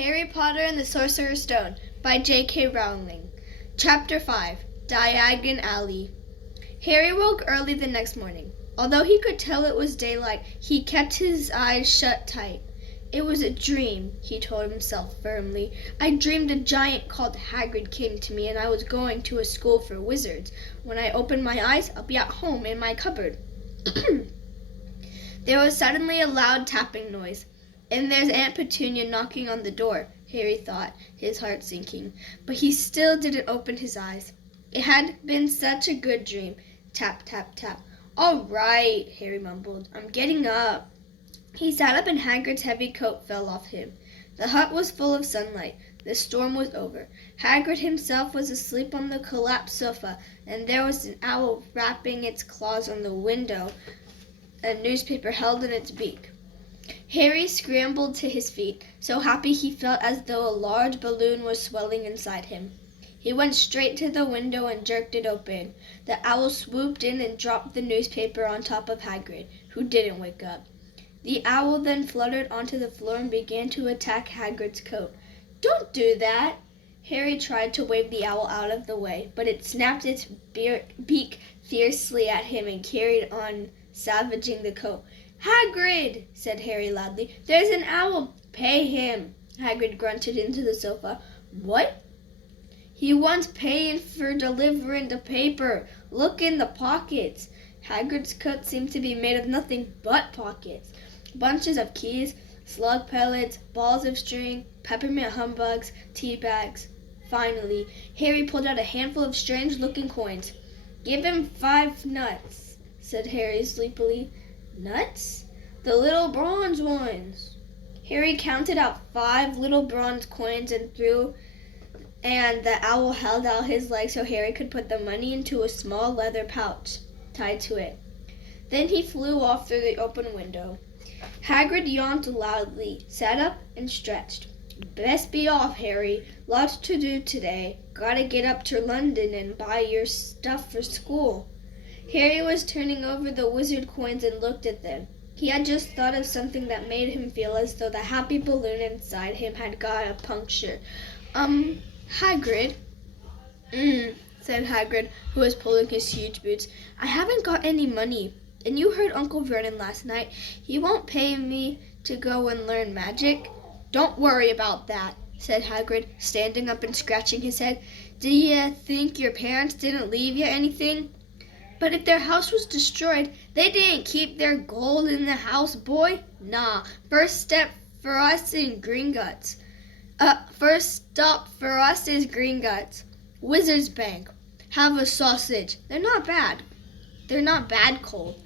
Harry Potter and the Sorcerer's Stone by J.K. Rowling. Chapter 5. Diagon Alley. Harry woke early the next morning. Although he could tell it was daylight, he kept his eyes shut tight. It was a dream, he told himself firmly. I dreamed a giant called Hagrid came to me and I was going to a school for wizards. When I open my eyes, I'll be at home in my cupboard. There was suddenly a loud tapping noise. And there's Aunt Petunia knocking on the door, Harry thought, his heart sinking. But he still didn't open his eyes. It had been such a good dream. Tap, tap, tap. All right, Harry mumbled. I'm getting up. He sat up and Hagrid's heavy coat fell off him. The hut was full of sunlight. The storm was over. Hagrid himself was asleep on the collapsed sofa, and there was an owl rapping its claws on the window, a newspaper held in its beak. Harry scrambled to his feet, so happy he felt as though a large balloon was swelling inside him. He went straight to the window and jerked it open. The owl swooped in and dropped the newspaper on top of Hagrid, who didn't wake up. The owl then fluttered onto the floor and began to attack Hagrid's coat. Don't do that! Harry tried to wave the owl out of the way, but it snapped its beak fiercely at him and carried on, savaging the coat. Hagrid, said Harry loudly. There's an owl. Pay him. Hagrid grunted into the sofa. What? He wants paying for delivering the paper. Look in the pockets. Hagrid's coat seemed to be made of nothing but pockets. Bunches of keys, slug pellets, balls of string, peppermint humbugs, tea bags. Finally, Harry pulled out a handful of strange-looking coins. Give him 5 nuts, said Harry sleepily. Nuts? The little bronze ones. Harry counted out 5 little bronze coins and the owl held out his leg so Harry could put the money into a small leather pouch tied to it. Then he flew off through the open window. Hagrid yawned loudly, sat up, and stretched. Best be off, Harry. Lots to do today. Gotta get up to London and buy your stuff for school. Harry was turning over the wizard coins and looked at them. He had just thought of something that made him feel as though the happy balloon inside him had got a puncture. Hagrid? Said Hagrid, who was pulling his huge boots. I haven't got any money. And you heard Uncle Vernon last night. He won't pay me to go and learn magic. Don't worry about that, said Hagrid, standing up and scratching his head. Do you think your parents didn't leave you anything? But if their house was destroyed, they didn't keep their gold in the house, boy. Nah, first stop for us is Gringotts. Wizard's Bank. Have a sausage. They're not bad. They're not bad cold.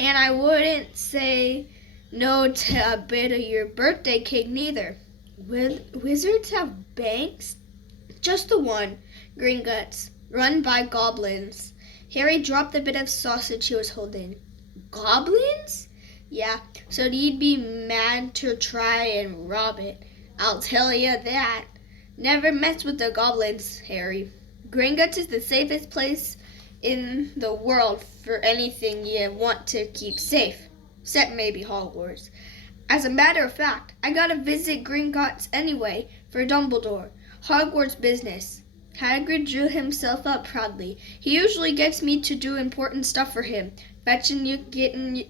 And I wouldn't say no to a bit of your birthday cake neither. Wizards have banks? Just the one, Gringotts, run by goblins. Harry dropped the bit of sausage he was holding. Goblins? Yeah, so you'd be mad to try and rob it. I'll tell you that. Never mess with the goblins, Harry. Gringotts is the safest place in the world for anything you want to keep safe, except maybe Hogwarts. As a matter of fact, I gotta visit Gringotts anyway for Dumbledore. Hogwarts business. Hagrid drew himself up proudly. He usually gets me to do important stuff for him. Fetching you, getting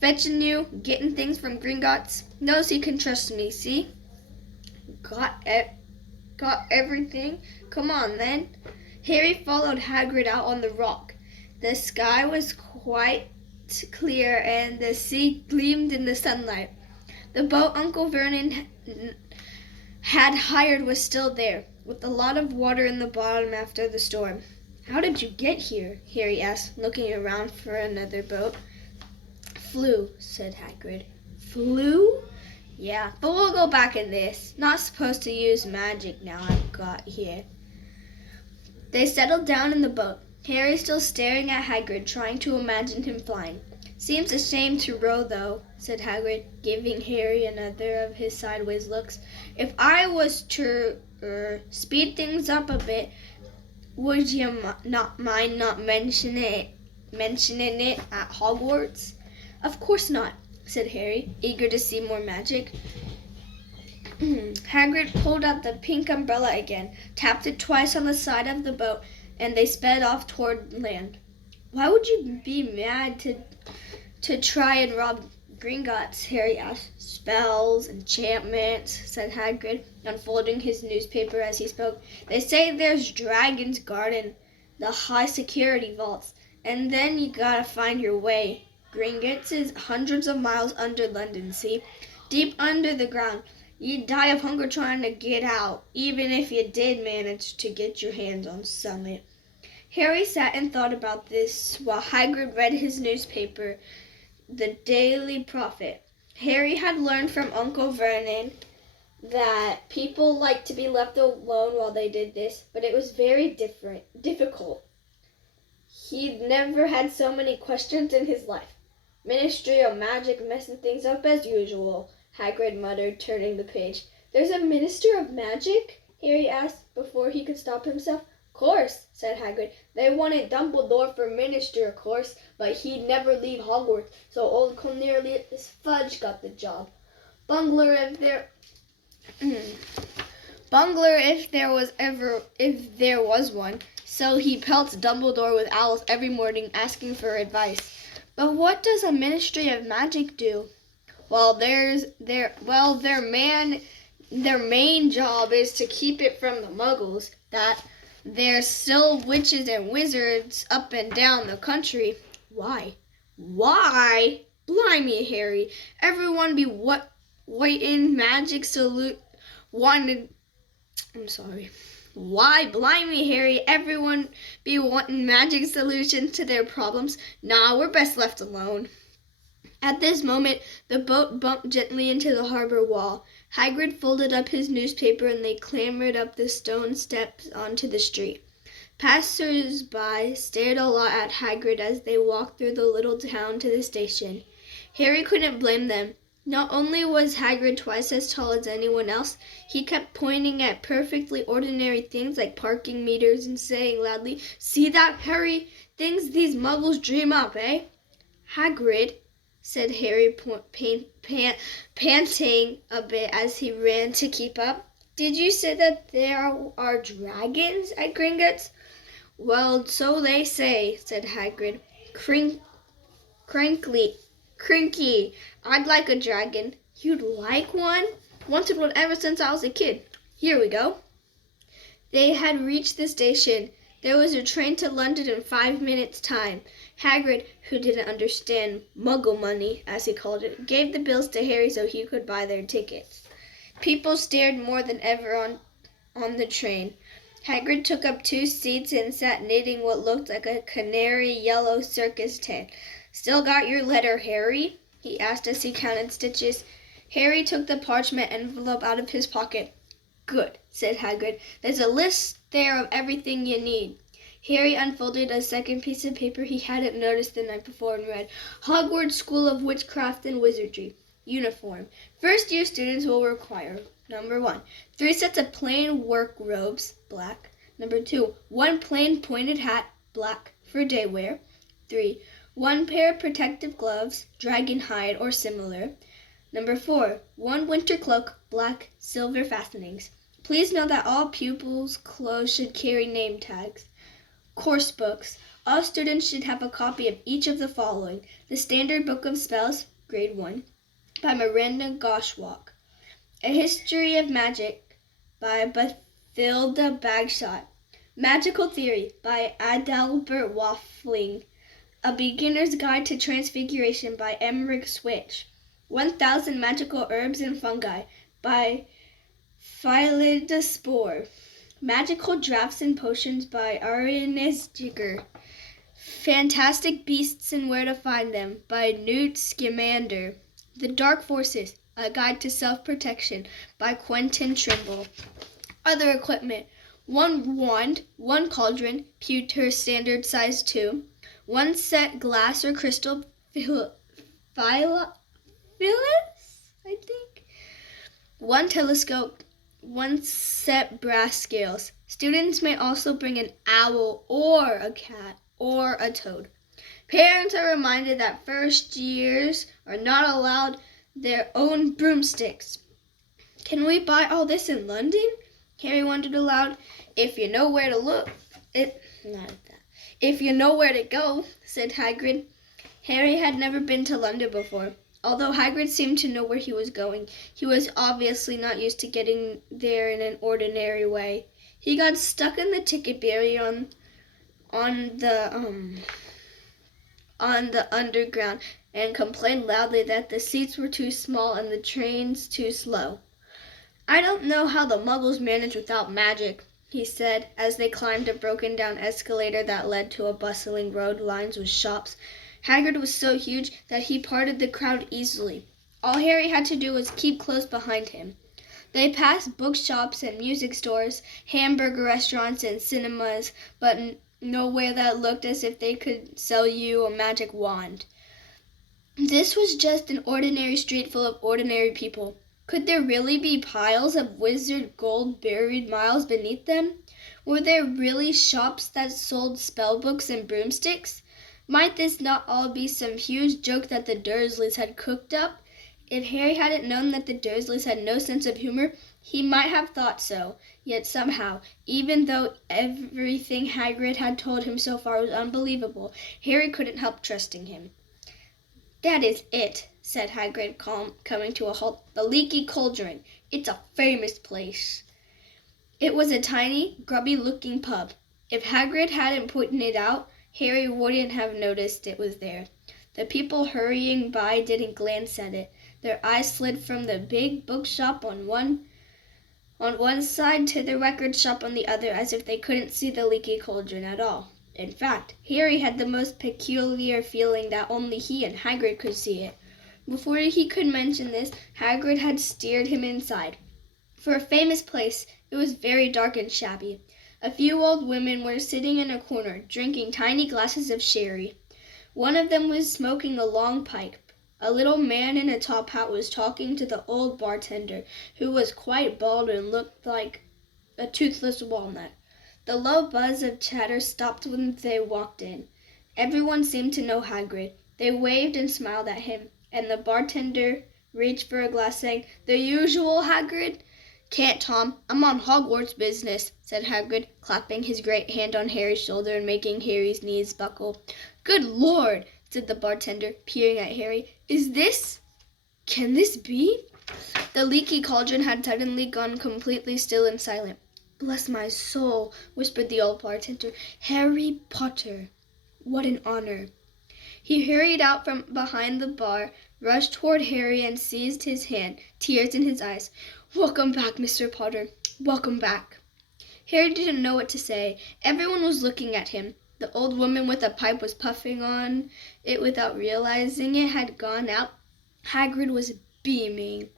things from Gringotts. Knows he can trust me, see? Got everything? Come on, then. Harry followed Hagrid out on the rock. The sky was quite clear and the sea gleamed in the sunlight. The boat Uncle Vernon had hired was still there, with a lot of water in the bottom after the storm. How did you get here? Harry asked, looking around for another boat. Flew, said Hagrid. Flew? Yeah, but we'll go back in this. Not supposed to use magic now I've got here. They settled down in the boat, Harry still staring at Hagrid, trying to imagine him flying. Seems a shame to row, though, said Hagrid, giving Harry another of his sideways looks. If I was to speed things up a bit, would you not mind not mentioning it at Hogwarts? Of course not, said Harry, eager to see more magic. Hagrid pulled out the pink umbrella again, tapped it twice on the side of the boat, and they sped off toward land. Why would you be mad to try and rob Gringotts? Harry asked. Spells, enchantments, said Hagrid, unfolding his newspaper as he spoke. They say there's Dragon's Garden, the high security vaults, and then you gotta find your way. Gringotts is hundreds of miles under London, see? Deep under the ground. You'd die of hunger trying to get out, even if you did manage to get your hands on some. Harry sat and thought about this while Hagrid read his newspaper, The Daily Prophet. Harry had learned from Uncle Vernon that people liked to be left alone while they did this, but it was very difficult. He'd never had so many questions in his life. Ministry of Magic messing things up as usual, Hagrid muttered, turning the page. There's a Minister of Magic? Harry asked before he could stop himself. Course, said Hagrid. They wanted Dumbledore for minister, of course, but he'd never leave Hogwarts, so old Cornelius Fudge got the job. Bungler if there was one. So he pelts Dumbledore with owls every morning asking for advice. But what does a Ministry of Magic do? Well, their main job is to keep it from the Muggles. That there's still witches and wizards up and down the country. Why? Why? Blimey, Harry. Everyone be waiting magic salute wanted. I'm sorry. Why, blimey, Harry, everyone be wanting magic solutions to their problems? Nah, we're best left alone. At this moment, the boat bumped gently into the harbor wall. Hagrid folded up his newspaper and they clambered up the stone steps onto the street. Passers-by stared a lot at Hagrid as they walked through the little town to the station. Harry couldn't blame them. Not only was Hagrid twice as tall as anyone else, he kept pointing at perfectly ordinary things like parking meters and saying loudly, See that, Harry? Things these muggles dream up, eh? Hagrid, said Harry, panting a bit as he ran to keep up. Did you say that there are dragons at Gringotts? Well, so they say, said Hagrid. Crinky, I'd like a dragon. You'd like one? Wanted one ever since I was a kid. Here we go. They had reached the station. There was a train to London in 5 minutes' time. Hagrid, who didn't understand Muggle money, as he called it, gave the bills to Harry so he could buy their tickets. People stared more than ever on the train. Hagrid took up 2 seats and sat knitting what looked like a canary yellow circus tent. Still got your letter, Harry? He asked as he counted stitches. Harry took the parchment envelope out of his pocket. Good, said Hagrid. There's a list there of everything you need. Harry unfolded a second piece of paper he hadn't noticed the night before and read, Hogwarts School of Witchcraft and Wizardry. Uniform. First-year students will require, number 1, 3 sets of plain work robes, black. Number 2, 1 plain pointed hat, black, for day wear. 3, 1 pair of protective gloves, dragon hide or similar. Number 4, 1 winter cloak, black, silver fastenings. Please note that all pupils' clothes should carry name tags. Course books. All students should have a copy of each of the following. The Standard Book of Spells, Grade 1, by Miranda Goshawk. A History of Magic, by Bathilda Bagshot. Magical Theory, by Adalbert Waffling. A Beginner's Guide to Transfiguration, by Emmerich Switch. 1000 Magical Herbs and Fungi, by Philidaspore. Magical Draughts and Potions, by Arianes Jigger. Fantastic Beasts and Where to Find Them, by Newt Scamander. The Dark Forces, A Guide to Self-Protection, by Quentin Trimble. Other equipment. 1 wand, 1 cauldron, pewter standard size 2. 1 set glass or crystal Phyllis, I think. 1 telescope, 1 set brass scales. Students may also bring an owl or a cat or a toad. Parents are reminded that first years are not allowed their own broomsticks. Can we buy all this in London? Harry wondered aloud. If you know where to look. Not that. If you know where to go, said Hagrid. Harry had never been to London before. Although Hagrid seemed to know where he was going, he was obviously not used to getting there in an ordinary way. He got stuck in the ticket barrier on the underground and complained loudly that the seats were too small and the trains too slow. I don't know how the Muggles manage without magic, he said, as they climbed a broken-down escalator that led to a bustling road lined with shops. Hagrid was so huge that he parted the crowd easily. All Harry had to do was keep close behind him. They passed bookshops and music stores, hamburger restaurants and cinemas, but nowhere that looked as if they could sell you a magic wand. This was just an ordinary street full of ordinary people. Could there really be piles of wizard gold buried miles beneath them? Were there really shops that sold spellbooks and broomsticks? Might this not all be some huge joke that the Dursleys had cooked up? If Harry hadn't known that the Dursleys had no sense of humor, he might have thought so. Yet somehow, even though everything Hagrid had told him so far was unbelievable, Harry couldn't help trusting him. That is it, said Hagrid, coming to a halt. The Leaky Cauldron. It's a famous place. It was a tiny, grubby-looking pub. If Hagrid hadn't pointed it out, Harry wouldn't have noticed it was there. The people hurrying by didn't glance at it. Their eyes slid from the big bookshop on one side to the record shop on the other, as if they couldn't see the Leaky Cauldron at all. In fact, Harry had the most peculiar feeling that only he and Hagrid could see it. Before he could mention this, Hagrid had steered him inside. For a famous place, it was very dark and shabby. A few old women were sitting in a corner, drinking tiny glasses of sherry. One of them was smoking a long pipe. A little man in a top hat was talking to the old bartender, who was quite bald and looked like a toothless walnut. The low buzz of chatter stopped when they walked in. Everyone seemed to know Hagrid. They waved and smiled at him, and the bartender reached for a glass, saying, "The usual, Hagrid?" "Can't, Tom. I'm on Hogwarts business," said Hagrid, clapping his great hand on Harry's shoulder and making Harry's knees buckle. "Good Lord," said the bartender, peering at Harry. Can this be?" The Leaky Cauldron had suddenly gone completely still and silent. "Bless my soul," whispered the old bartender. "Harry Potter. What an honor." He hurried out from behind the bar, rushed toward Harry and seized his hand, tears in his eyes. "Welcome back, Mr. Potter. Welcome back." Harry didn't know what to say. Everyone was looking at him. The old woman with a pipe was puffing on it without realizing it had gone out. Hagrid was beaming.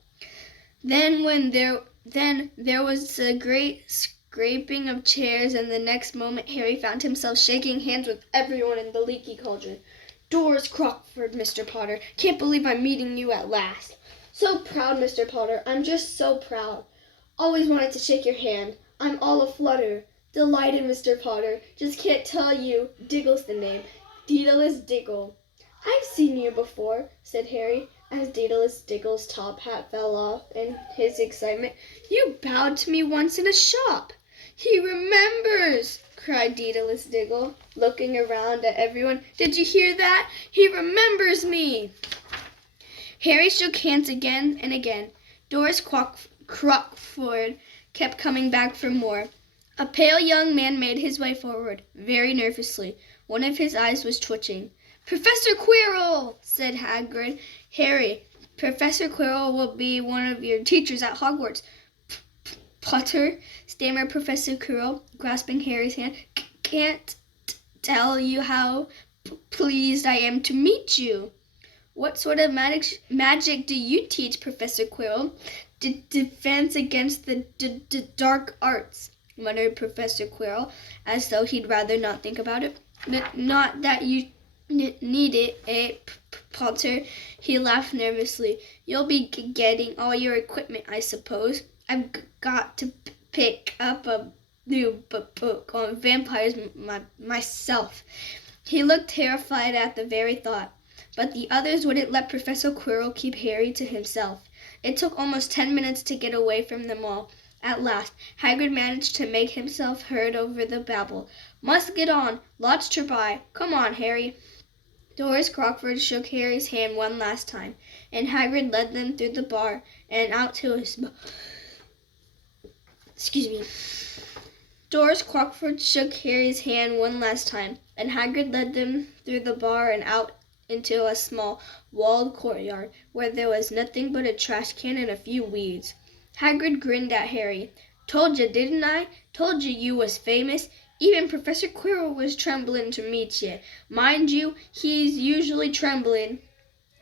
Then there was a great scraping of chairs, and the next moment Harry found himself shaking hands with everyone in the Leaky Cauldron. "Doris Crockford, Mr. Potter. Can't believe I'm meeting you at last." "So proud, Mr. Potter. I'm just so proud. Always wanted to shake your hand. I'm all aflutter. Delighted, Mr. Potter. Just can't tell you. Diggle's the name. Daedalus Diggle." "I've seen you before," said Harry, as Daedalus Diggle's top hat fell off in his excitement. "You bowed to me once in a shop." "He remembers!" cried Daedalus Diggle, looking around at everyone. "Did you hear that? He remembers me!" Harry shook hands again and again. Doris Crockford kept coming back for more. A pale young man made his way forward, very nervously. One of his eyes was twitching. "Professor Quirrell," said Hagrid. "Harry, Professor Quirrell will be one of your teachers at Hogwarts." "Potter," stammered Professor Quirrell, grasping Harry's hand, "can't tell you how pleased I am to meet you." "What sort of magic do you teach, Professor Quirrell?" Defense against the dark arts," muttered Professor Quirrell, as though he'd rather not think about it. "Not that you need it, eh, Potter?" He laughed nervously. "You'll be getting all your equipment, I suppose. I've got to pick up a new book on vampires myself." He looked terrified at the very thought. But the others wouldn't let Professor Quirrell keep Harry to himself. It took almost 10 minutes to get away from them all. At last, Hagrid managed to make himself heard over the babble. "Must get on. Lots to buy. Come on, Harry." Doris Crockford shook Harry's hand one last time, and Hagrid led them through the bar and out to a Doris Crockford shook Harry's hand one last time, and Hagrid led them through the bar and out into a small, walled courtyard, where there was nothing but a trash can and a few weeds. Hagrid grinned at Harry. "Told you, didn't I? Told you was famous. Even Professor Quirrell was trembling to meet you. Mind you, he's usually trembling."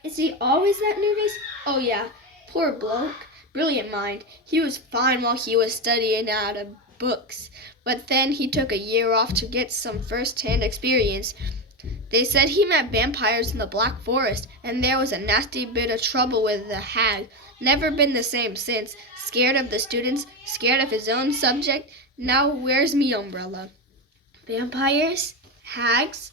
"Is he always that nervous?" "Oh, yeah. Poor bloke. Brilliant mind. He was fine while he was studying out of books, but then he took a year off to get some first-hand experience. They said he met vampires in the Black Forest, and there was a nasty bit of trouble with the hag. Never been the same since. Scared of the students, scared of his own subject. Now where's me umbrella?" Vampires? Hags?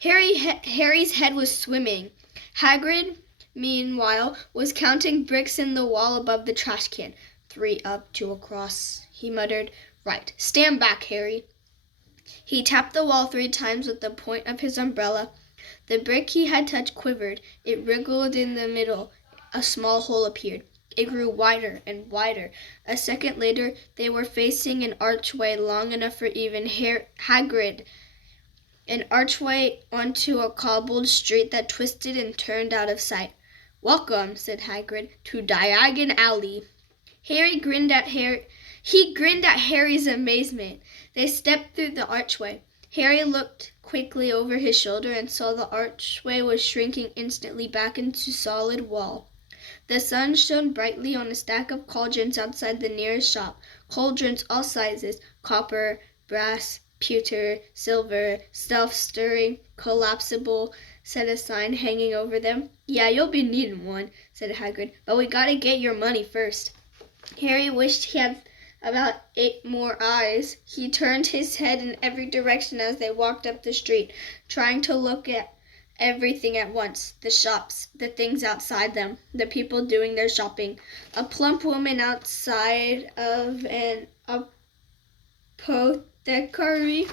Harry's head was swimming. Hagrid, meanwhile, was counting bricks in the wall above the trash can. 3 up, 2 across, he muttered. "Right. Stand back, Harry." He tapped the wall 3 times with the point of his umbrella. The brick he had touched quivered. It wriggled in the middle. A small hole appeared. It grew wider and wider. A second later, they were facing an archway long enough for even Hagrid. An archway onto a cobbled street that twisted and turned out of sight. "Welcome," said Hagrid, "to Diagon Alley." He grinned at Harry's amazement. They stepped through the archway. Harry looked quickly over his shoulder and saw the archway was shrinking instantly back into solid wall. The sun shone brightly on a stack of cauldrons outside the nearest shop. Cauldrons all sizes, copper, brass, pewter, silver, self-stirring, collapsible, said a sign hanging over them. "Yeah, you'll be needing one," said Hagrid, "but we gotta get your money first." Harry wished he had about 8 more eyes. He turned his head in every direction as they walked up the street, trying to look at everything at once. The shops, the things outside them, the people doing their shopping. A plump woman outside of an apothecary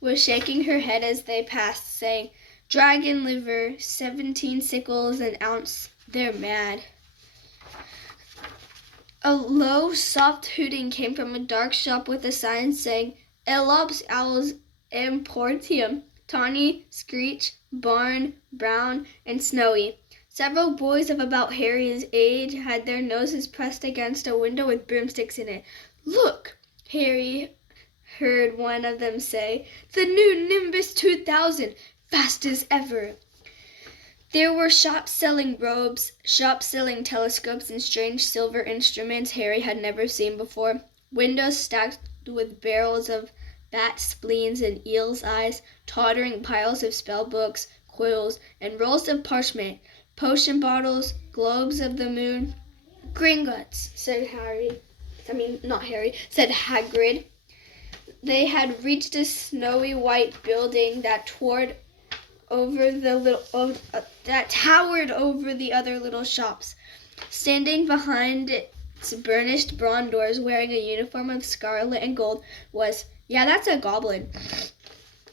was shaking her head as they passed, saying, "Dragon liver, 17 sickles an ounce. They're mad." A low, soft hooting came from a dark shop with a sign saying, "Elops owls importium, tawny, screech, barn, brown, and snowy." Several boys of about Harry's age had their noses pressed against a window with broomsticks in it. "Look," Harry heard one of them say, "the new Nimbus 2000, fast as ever." There were shops selling robes, shops selling telescopes and strange silver instruments Harry had never seen before, windows stacked with barrels of bat spleens and eel's eyes, tottering piles of spell books, quills, and rolls of parchment, potion bottles, globes of the moon. "Gringotts," said said Hagrid. They had reached a snowy white building that towered over the other little shops. Standing behind its burnished bronze doors, wearing a uniform of scarlet and gold, was, "Yeah, that's a goblin,"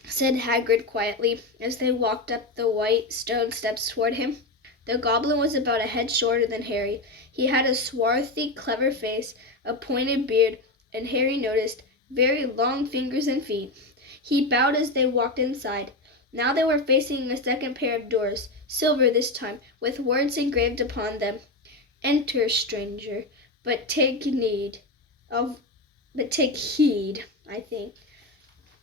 said Hagrid quietly, as they walked up the white stone steps toward him. The goblin was about a head shorter than Harry. He had a swarthy, clever face, a pointed beard, and Harry noticed very long fingers and feet. He bowed as they walked inside. Now they were facing a second pair of doors, silver this time, with words engraved upon them. "Enter, stranger, but take heed, I think.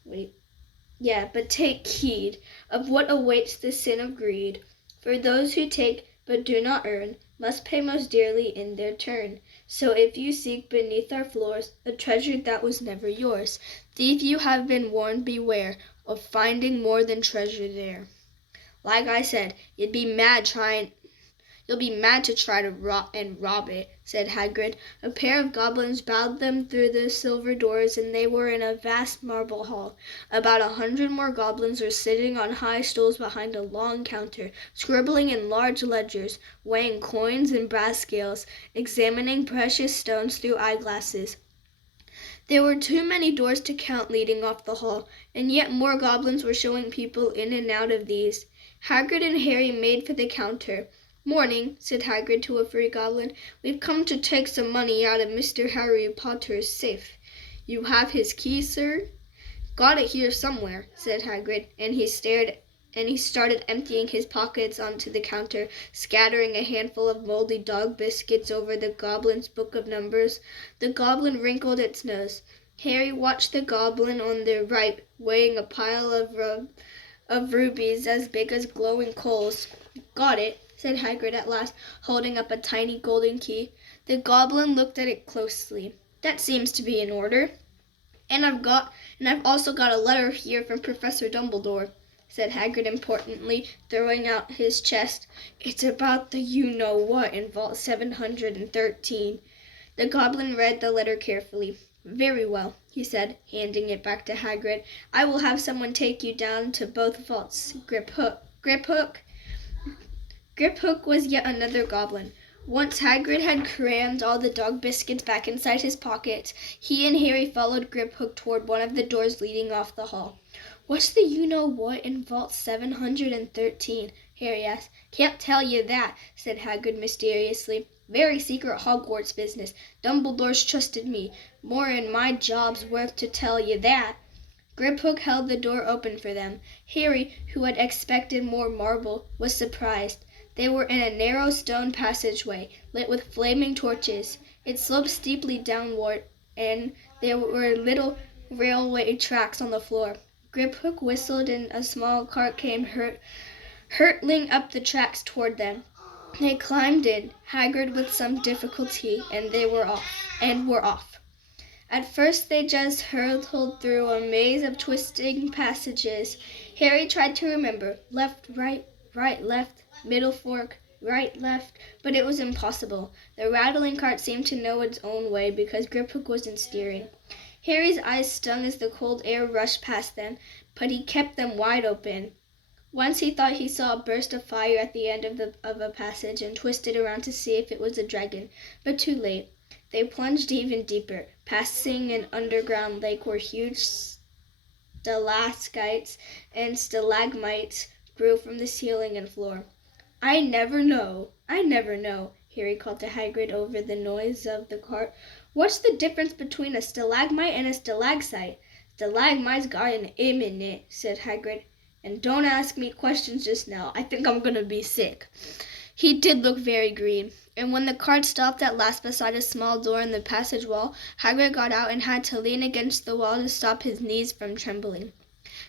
But take heed of what awaits the sin of greed. For those who take but do not earn must pay most dearly in their turn. So if you seek beneath our floors a treasure that was never yours, thief, you have been warned, beware of finding more than treasure there. Like I said, you'd be mad trying You'll be mad to try to rob it, said Hagrid. A pair of goblins bowed them through the silver doors, and they were in a vast marble hall. About 100 more goblins were sitting on high stools behind a long counter, scribbling in large ledgers, weighing coins and brass scales, examining precious stones through eyeglasses. There were too many doors to count leading off the hall, and yet more goblins were showing people in and out of these. Hagrid and Harry made for the counter. "Morning," said Hagrid to a free goblin. "We've come to take some money out of Mr. Harry Potter's safe." "You have his key, sir?" "Got it here somewhere," said Hagrid, and he started emptying his pockets onto the counter, scattering a handful of moldy dog biscuits over the goblin's book of numbers. The goblin wrinkled its nose. Harry watched the goblin on the right, weighing a pile of rubies as big as glowing coals. "Got it," said Hagrid at last, holding up a tiny golden key. The goblin looked at it closely. "That seems to be in order. And I've also got a letter here from Professor Dumbledore," said Hagrid importantly, throwing out his chest. "It's about the you-know-what in Vault 713. The goblin read the letter carefully. "Very well," he said, handing it back to Hagrid. "I will have someone take you down to both vaults. Griphook was yet another goblin. Once Hagrid had crammed all the dog biscuits back inside his pockets, he and Harry followed Griphook toward one of the doors leading off the hall. "What's the you-know-what in Vault 713? Harry asked. "Can't tell you that," said Hagrid mysteriously. "Very secret Hogwarts business. Dumbledore's trusted me. More'n my job's worth to tell you that." Griphook held the door open for them. Harry, who had expected more marble, was surprised. They were in a narrow stone passageway, lit with flaming torches. It sloped steeply downward, and there were little railway tracks on the floor. Griphook whistled, and a small cart came hurtling up the tracks toward them. They climbed in, Hagrid with some difficulty, and were off. At first they just hurtled through a maze of twisting passages. Harry tried to remember left, right, left, middle fork, right, left, but it was impossible. The rattling cart seemed to know its own way because Griphook wasn't steering. Harry's eyes stung as the cold air rushed past them, but he kept them wide open. Once he thought he saw a burst of fire at the end of a passage and twisted around to see if it was a dragon, but too late. They plunged even deeper, passing an underground lake where huge stalactites and stalagmites grew from the ceiling and floor. I never know," Harry called to Hagrid over the noise of the cart. "What's the difference between a stalagmite and a stalactite?" "Stalagmite's got an M in it," said Hagrid. "And don't ask me questions just now. I think I'm going to be sick." He did look very green, and when the cart stopped at last beside a small door in the passage wall, Hagrid got out and had to lean against the wall to stop his knees from trembling.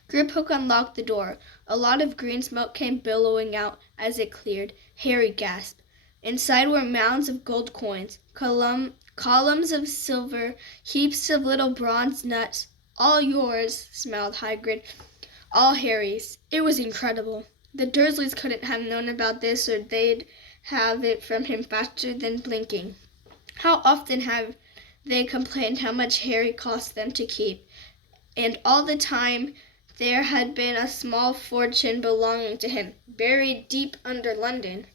Griphook unlocked the door. A lot of green smoke came billowing out as it cleared. Harry gasped. Inside were mounds of gold coins, columns of silver, heaps of little bronze nuts. "All yours," smiled Hagrid. "All Harry's." It was incredible. The Dursleys couldn't have known about this, or they'd have it from him faster than blinking. How often have they complained how much Harry cost them to keep, and all the time there had been a small fortune belonging to him, buried deep under London.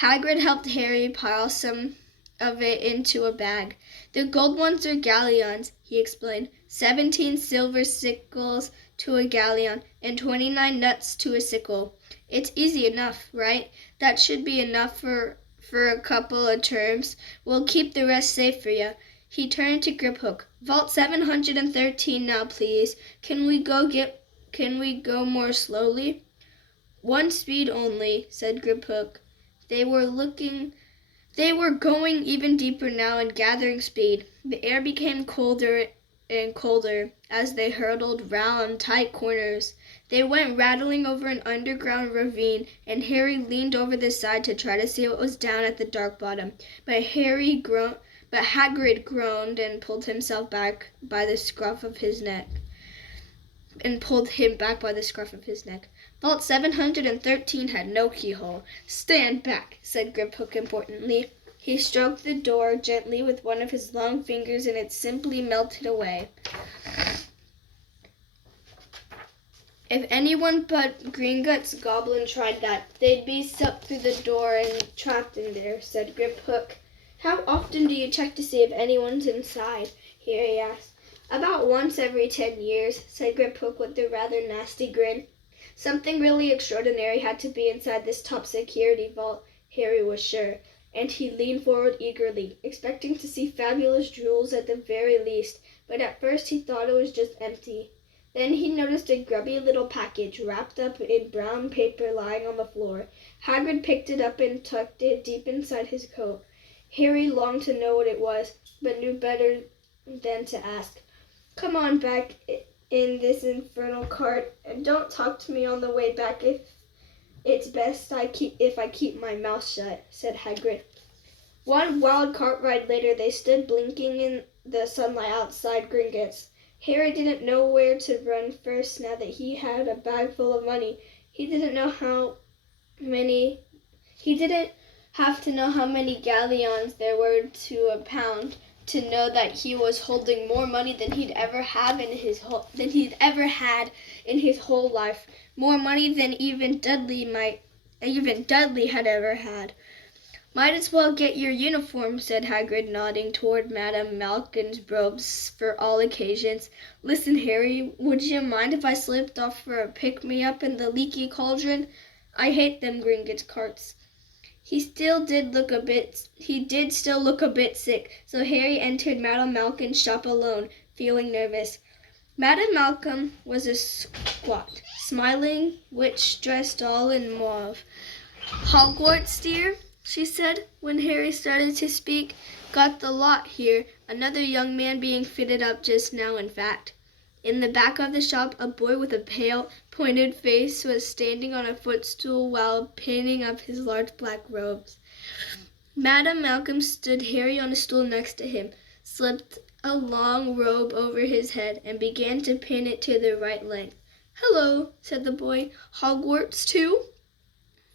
Hagrid helped Harry pile some of it into a bag. "The gold ones are galleons," he explained. 17 silver sickles to a galleon, and 29 nuts to a sickle. It's easy enough, right? That should be enough for a couple of terms. We'll keep the rest safe for you." He turned to Griphook. "Vault 713 now, please. Can we go more slowly?" "One speed only," said Griphook. They were going even deeper now and gathering speed. The air became colder and colder as they hurtled round tight corners. They went rattling over an underground ravine, and Harry leaned over the side to try to see what was down at the dark bottom. But Hagrid groaned and pulled himself back by the scruff of his neck. and pulled him back by the scruff of his neck. Vault 713 had no keyhole. "Stand back," said Griphook importantly. He stroked the door gently with one of his long fingers, and it simply melted away. "If anyone but Gringotts Goblin tried that, they'd be sucked through the door and trapped in there," said Griphook. "How often do you check to see if anyone's inside?" Harry asked. "About once every 10 years, said Griphook with a rather nasty grin. Something really extraordinary had to be inside this top security vault, Harry was sure, and he leaned forward eagerly, expecting to see fabulous jewels at the very least, but at first he thought it was just empty. Then he noticed a grubby little package wrapped up in brown paper lying on the floor. Hagrid picked it up and tucked it deep inside his coat. Harry longed to know what it was, but knew better than to ask. "Come on back in this infernal cart, and don't talk to me on the way back if it's best if I keep my mouth shut," said Hagrid. One wild cart ride later, they stood blinking in the sunlight outside Gringotts. Harry didn't know where to run first now that he had a bag full of money. He didn't have to know how many galleons there were to a pound to know that he was holding more money than he'd ever had in his whole life. More money than even Dudley had ever had. "Might as well get your uniform," said Hagrid, nodding toward Madame Malkin's robes for all occasions. "Listen, Harry, would you mind if I slipped off for a pick-me-up in the leaky cauldron? I hate them Gringotts carts." He did still look a bit sick, so Harry entered Madame Malkin's shop alone, feeling nervous. Madame Malkin was a squat, smiling witch dressed all in mauve. "Hogwarts, dear?" she said, when Harry started to speak. "Got the lot here. Another young man being fitted up just now, in fact." In the back of the shop, a boy with a pale, pointed face was standing on a footstool while pinning up his large black robes. Madame Malcolm stood Harry on a stool next to him, slipped a long robe over his head, and began to pin it to the right length. "Hello," said the boy. "Hogwarts, too?"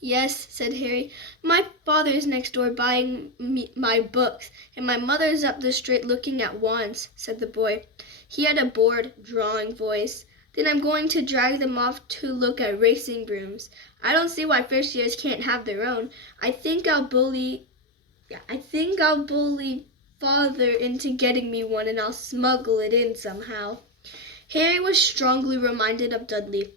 "Yes," said Harry. "My father's next door buying my books, and my mother's up the street looking at wands," said the boy. He had a bored, drawling voice. "Then I'm going to drag them off to look at racing brooms. I don't see why first years can't have their own. I think I'll bully father into getting me one, and I'll smuggle it in somehow." Harry was strongly reminded of Dudley.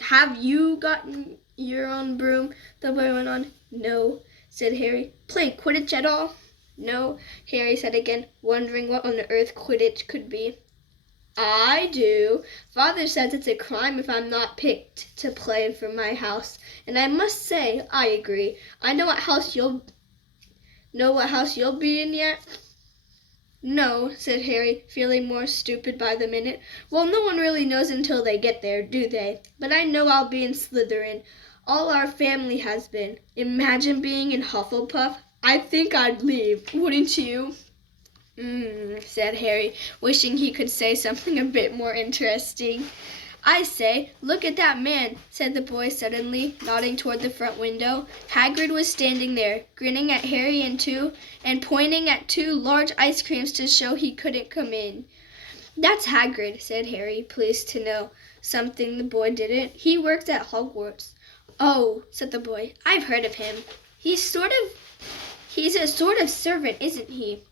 Have you gotten your own broom?" the boy went on. "No," said Harry. "Play Quidditch at all?" "No," Harry said again, wondering what on earth Quidditch could be. "I do. Father says it's a crime if I'm not picked to play for my house, and I must say I agree. I know what house you'll be in yet?" "No," said Harry, feeling more stupid by the minute. "Well, no one really knows until they get there, do they? But I know I'll be in Slytherin. All our family has been. Imagine being in Hufflepuff. I think I'd leave, wouldn't you?" Said Harry, wishing he could say something a bit more interesting. "I say, look at that man," said the boy suddenly, nodding toward the front window. Hagrid was standing there, grinning at Harry and pointing at 2 large ice creams to show he couldn't come in. "That's Hagrid," said Harry, pleased to know something the boy didn't. "He works at Hogwarts." "Oh," said the boy, "I've heard of him. He's a sort of servant, isn't he?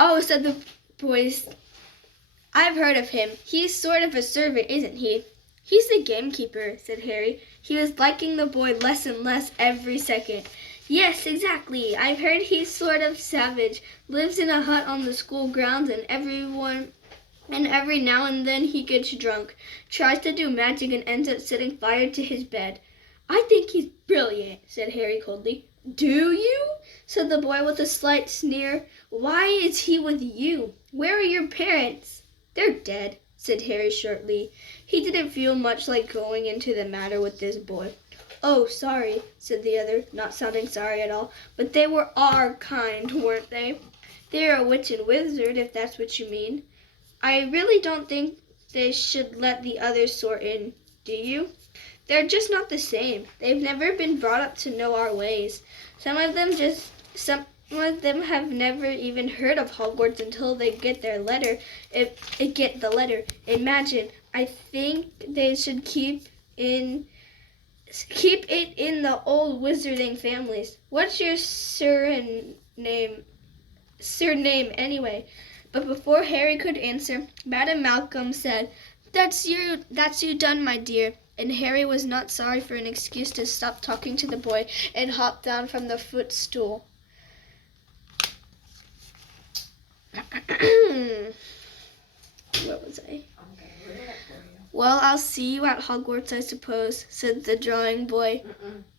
Oh, said the boys. "I've heard of him. He's sort of a servant, isn't he?" "He's the gamekeeper," said Harry. He was liking the boy less and less every second. "Yes, exactly. I've heard he's sort of savage. Lives in a hut on the school grounds, and every now and then he gets drunk, tries to do magic, and ends up setting fire to his bed." "I think he's brilliant," said Harry coldly. "Do you?" said the boy with a slight sneer. "Why is he with you? Where are your parents?" "They're dead," said Harry shortly. He didn't feel much like going into the matter with this boy. "Oh, sorry," said the other, not sounding sorry at all. "But they were our kind, weren't they?" They're a witch and wizard, if that's what you mean. I really don't think they should let the others sort in, do you? They're just not the same. They've never been brought up to know our ways. Some of them have never even heard of Hogwarts until they get their letter. Get the letter. Imagine. I think they should keep it in the old wizarding families. What's your surname anyway? But before Harry could answer, Madame Malcolm said, That's you done, my dear." And Harry was not sorry for an excuse to stop talking to the boy and hop down from the footstool. Where was I? Well, I'll see you at Hogwarts, I suppose, said the drawing boy.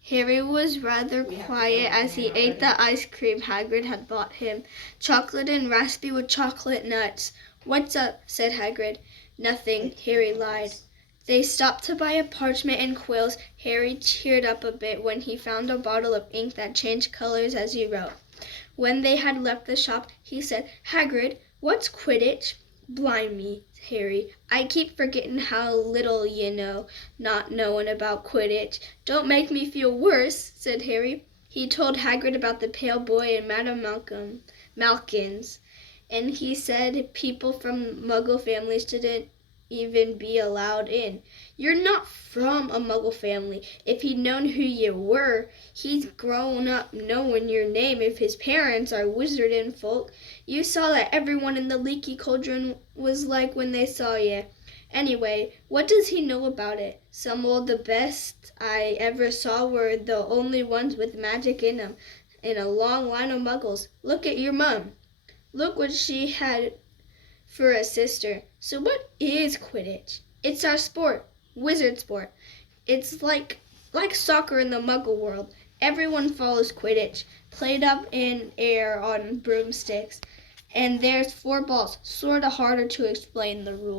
Harry was rather quiet as he ate the ice cream Hagrid had bought him, chocolate and raspy with chocolate nuts. "What's up?" said Hagrid. "Nothing," Harry lied. They stopped to buy a parchment and quills. Harry cheered up a bit when he found a bottle of ink that changed colors as he wrote. When they had left the shop, he said, "Hagrid, what's Quidditch?" "Blind me, Harry. I keep forgetting how little you know, not knowing about Quidditch." "Don't make me feel worse," said Harry. He told Hagrid about the pale boy and Madame Malkins, and he said people from Muggle families didn't even be allowed in. "You're not from a Muggle family. If he'd known who you were, he's grown up knowing your name if his parents are wizarding folk. You saw that everyone in the Leaky Cauldron was like when they saw you. Anyway, what does he know about it? The best I ever saw were the only ones with magic in them, in a long line of Muggles. Look at your mum. Look what she had for a sister. So what is Quidditch?" "It's our sport, wizard sport. It's like soccer in the Muggle world. Everyone follows Quidditch, played up in air on broomsticks. And there's 4 balls, sorta harder to explain the rules."